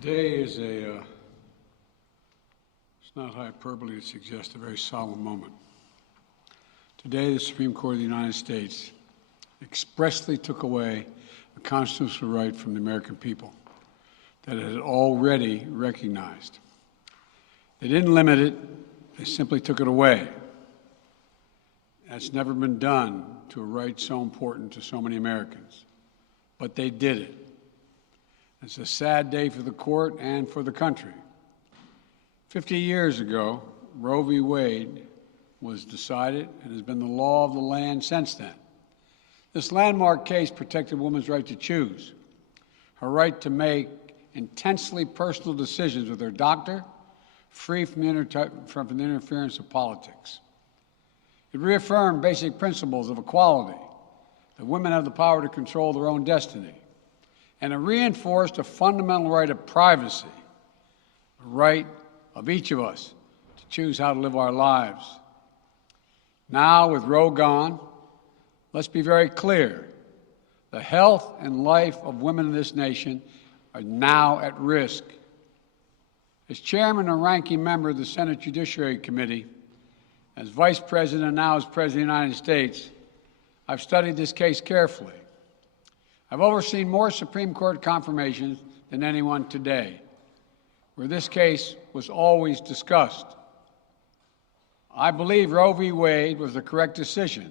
Today is it's not hyperbole to suggest a very solemn moment. Today, the Supreme Court of the United States expressly took away a constitutional right from the American people that it had already recognized. They didn't limit it, they simply took it away. That's never been done to a right so important to so many Americans. But they did it. It's a sad day for the court and for the country. 50 years ago, Roe v. Wade was decided and has been the law of the land since then. This landmark case protected women's right to choose, her right to make intensely personal decisions with her doctor, free from the interference of politics. It reaffirmed basic principles of equality, that women have the power to control their own destiny, and it reinforced a fundamental right of privacy, a right of each of us to choose how to live our lives. Now, with Roe gone, let's be very clear. The health and life of women in this nation are now at risk. As chairman and ranking member of the Senate Judiciary Committee, as vice president and now as president of the United States, I've studied this case carefully. I've overseen more Supreme Court confirmations than anyone today, where this case was always discussed. I believe Roe v. Wade was the correct decision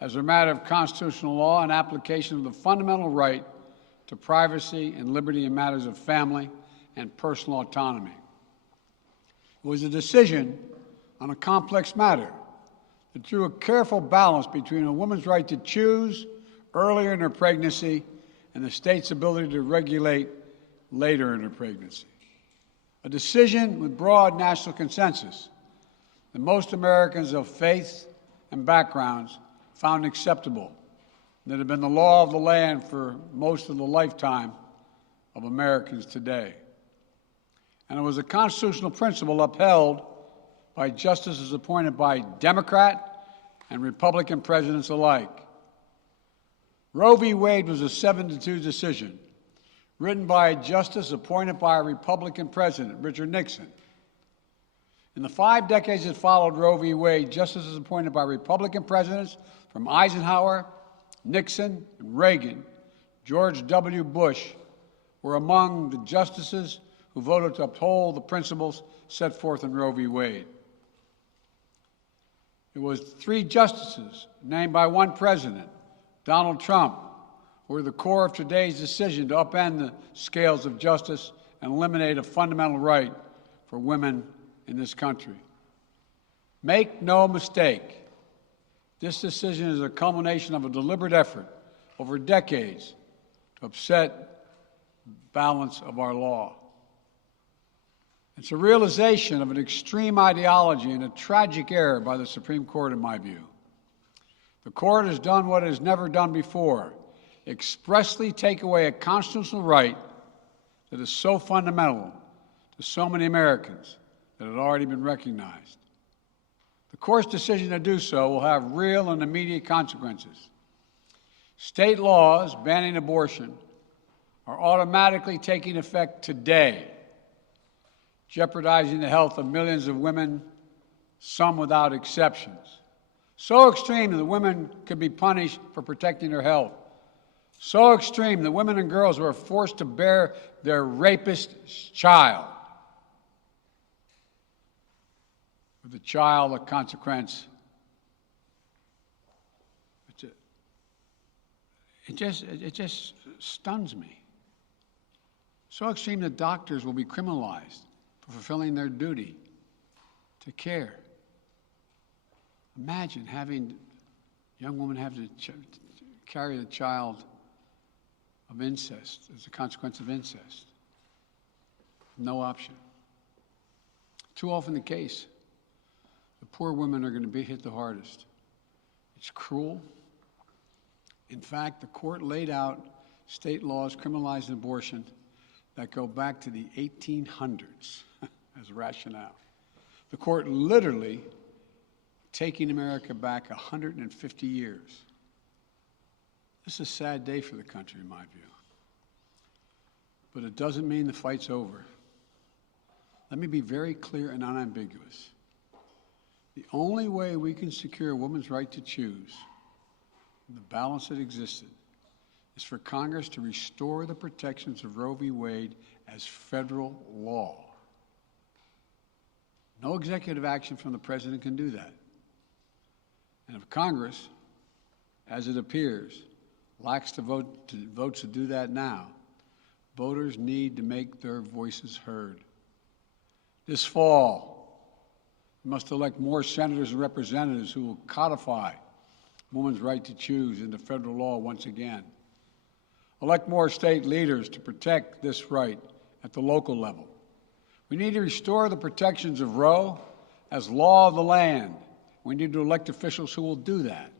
as a matter of constitutional law and application of the fundamental right to privacy and liberty in matters of family and personal autonomy. It was a decision on a complex matter that drew a careful balance between a woman's right to choose earlier in her pregnancy and the state's ability to regulate later in her pregnancy. A decision with broad national consensus that most Americans of faith and backgrounds found acceptable, and that had been the law of the land for most of the lifetime of Americans today. And it was a constitutional principle upheld by justices appointed by Democrat and Republican presidents alike. Roe v. Wade was a 7-2 decision, written by a justice appointed by a Republican president, Richard Nixon. In the 5 decades that followed Roe v. Wade, justices appointed by Republican presidents from Eisenhower, Nixon, and Reagan, George W. Bush, were among the justices who voted to uphold the principles set forth in Roe v. Wade. It was 3 justices named by one president, Donald Trump, who were the core of today's decision to upend the scales of justice and eliminate a fundamental right for women in this country. Make no mistake, this decision is a culmination of a deliberate effort over decades to upset the balance of our law. It's a realization of an extreme ideology and a tragic error by the Supreme Court, in my view. The court has done what it has never done before, expressly take away a constitutional right that is so fundamental to so many Americans that had already been recognized. The court's decision to do so will have real and immediate consequences. State laws banning abortion are automatically taking effect today, jeopardizing the health of millions of women, some without exceptions. So extreme that women could be punished for protecting their health. So extreme that women and girls who are forced to bear their rapist's child, with the child a consequence. It just stuns me. So extreme that doctors will be criminalized for fulfilling their duty to care. Imagine having a young woman have to carry the child of incest as a consequence of incest. No option. Too often the case. The poor women are going to be hit the hardest. It's cruel. In fact, the court laid out state laws criminalizing abortion that go back to the 1800s as rationale. The court literally taking America back 150 years. This is a sad day for the country, in my view. but it doesn't mean the fight's over. Let me be very clear and unambiguous. The only way we can secure a woman's right to choose, the balance that existed, is for Congress to restore the protections of Roe v. Wade as federal law. No executive action from the president can do that. And if Congress, as it appears, lacks the votes to do that now, voters need to make their voices heard. This fall, we must elect more senators and representatives who will codify women's right to choose into federal law once again. Elect more state leaders to protect this right at the local level. We need to restore the protections of Roe as law of the land. We need to elect officials who will do that.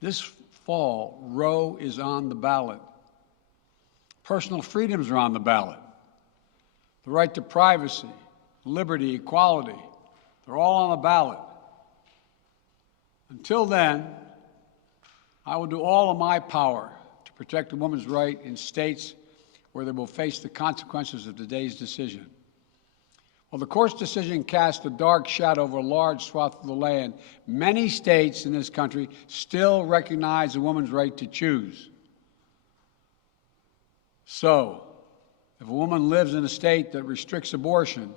This fall, Roe is on the ballot. Personal freedoms are on the ballot. The right to privacy, liberty, equality, they're all on the ballot. Until then, I will do all of my power to protect a woman's right in states where they will face the consequences of today's decision. While the court's decision cast a dark shadow over a large swath of the land, many states in this country still recognize a woman's right to choose. So, if a woman lives in a state that restricts abortion,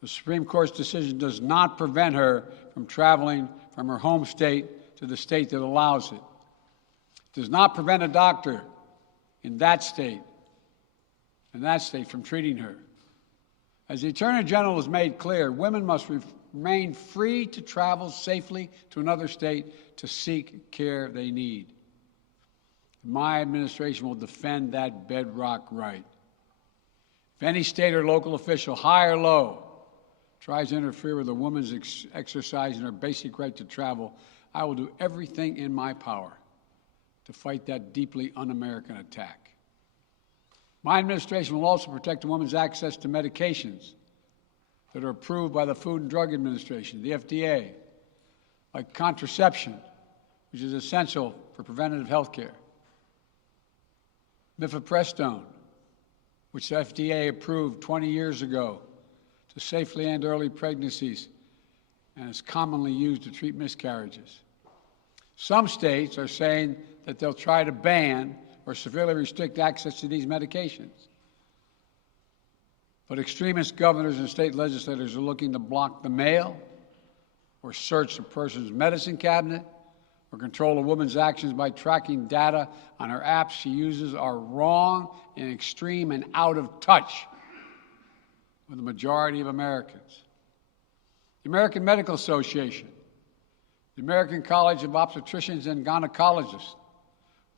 the Supreme Court's decision does not prevent her from traveling from her home state to the state that allows it. It does not prevent a doctor in that state from treating her. As the Attorney General has made clear, women must remain free to travel safely to another state to seek care they need. My administration will defend that bedrock right. If any state or local official, high or low, tries to interfere with a woman's exercising her basic right to travel, I will do everything in my power to fight that deeply un-American attack. My administration will also protect a woman's access to medications that are approved by the Food and Drug Administration, the FDA, like contraception, which is essential for preventative health care, mifepristone, which the FDA approved 20 years ago to safely end early pregnancies and is commonly used to treat miscarriages. Some states are saying that they'll try to ban or severely restrict access to these medications. But extremist governors and state legislators are looking to block the mail or search a person's medicine cabinet or control a woman's actions by tracking data on her apps she uses are wrong and extreme and out of touch with the majority of Americans. The American Medical Association, the American College of Obstetricians and Gynecologists,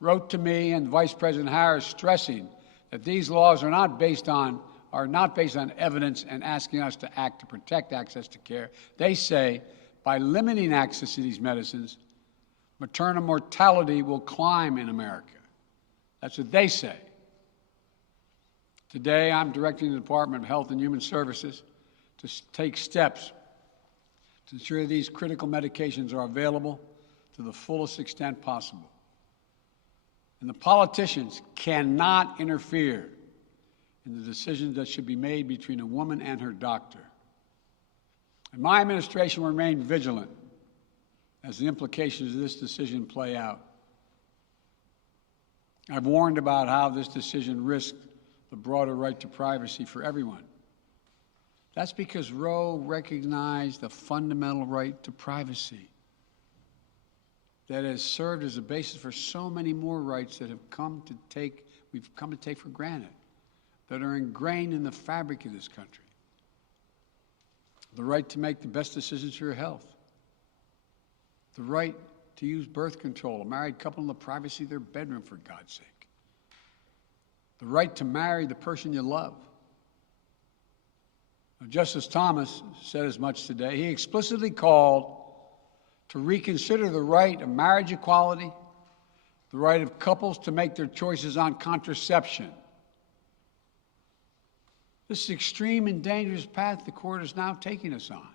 wrote to me and Vice President Harris stressing that these laws are not based on evidence and asking us to act to protect access to care. They say by limiting access to these medicines, maternal mortality will climb in America. That's what they say. Today, I'm directing the Department of Health and Human Services to take steps to ensure these critical medications are available to the fullest extent possible. And the politicians cannot interfere in the decisions that should be made between a woman and her doctor. And my administration will remain vigilant as the implications of this decision play out. I've warned about how this decision risks the broader right to privacy for everyone. That's because Roe recognized the fundamental right to privacy that has served as a basis for so many more rights that we've come to take for granted, that are ingrained in the fabric of this country. The right to make the best decisions for your health. The right to use birth control, a married couple in the privacy of their bedroom, for God's sake. The right to marry the person you love. Now, Justice Thomas said as much today. He explicitly called to reconsider the right of marriage equality, the right of couples to make their choices on contraception. This is an extreme and dangerous path the court is now taking us on.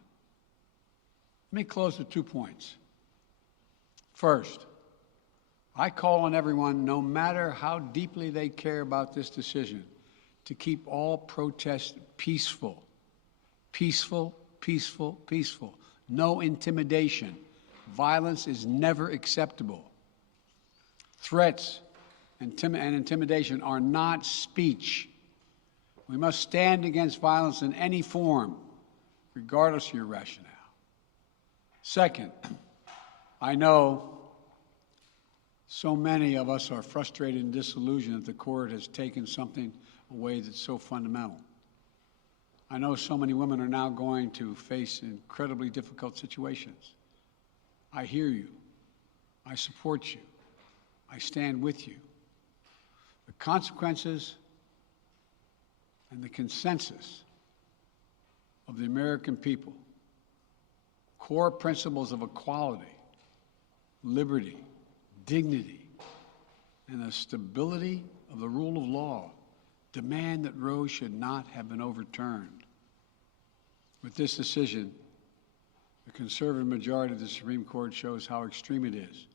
Let me close with 2 points. First, I call on everyone, no matter how deeply they care about this decision, to keep all protests peaceful. Peaceful, peaceful, peaceful. No intimidation. Violence is never acceptable. Threats and intimidation are not speech. We must stand against violence in any form, regardless of your rationale. Second, I know so many of us are frustrated and disillusioned that the court has taken something away that's so fundamental. I know so many women are now going to face incredibly difficult situations. I hear you. I support you. I stand with you. The consequences and the consensus of the American people, core principles of equality, liberty, dignity, and the stability of the rule of law demand that Roe should not have been overturned. With this decision, the conservative majority of the Supreme Court shows how extreme it is,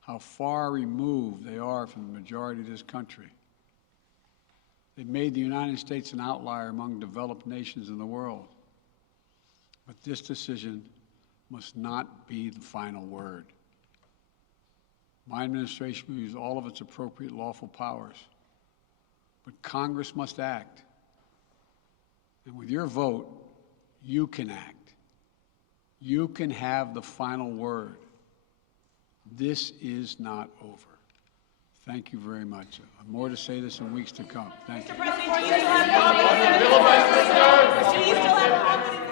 how far removed they are from the majority of this country. They've made the United States an outlier among developed nations in the world. But this decision must not be the final word. My administration will use all of its appropriate lawful powers, but Congress must act. And with your vote, you can act. You can have the final word. This is not over. Thank you very much. I have more to say this in weeks to come. Thank you. Mr. President, do you still have confidence?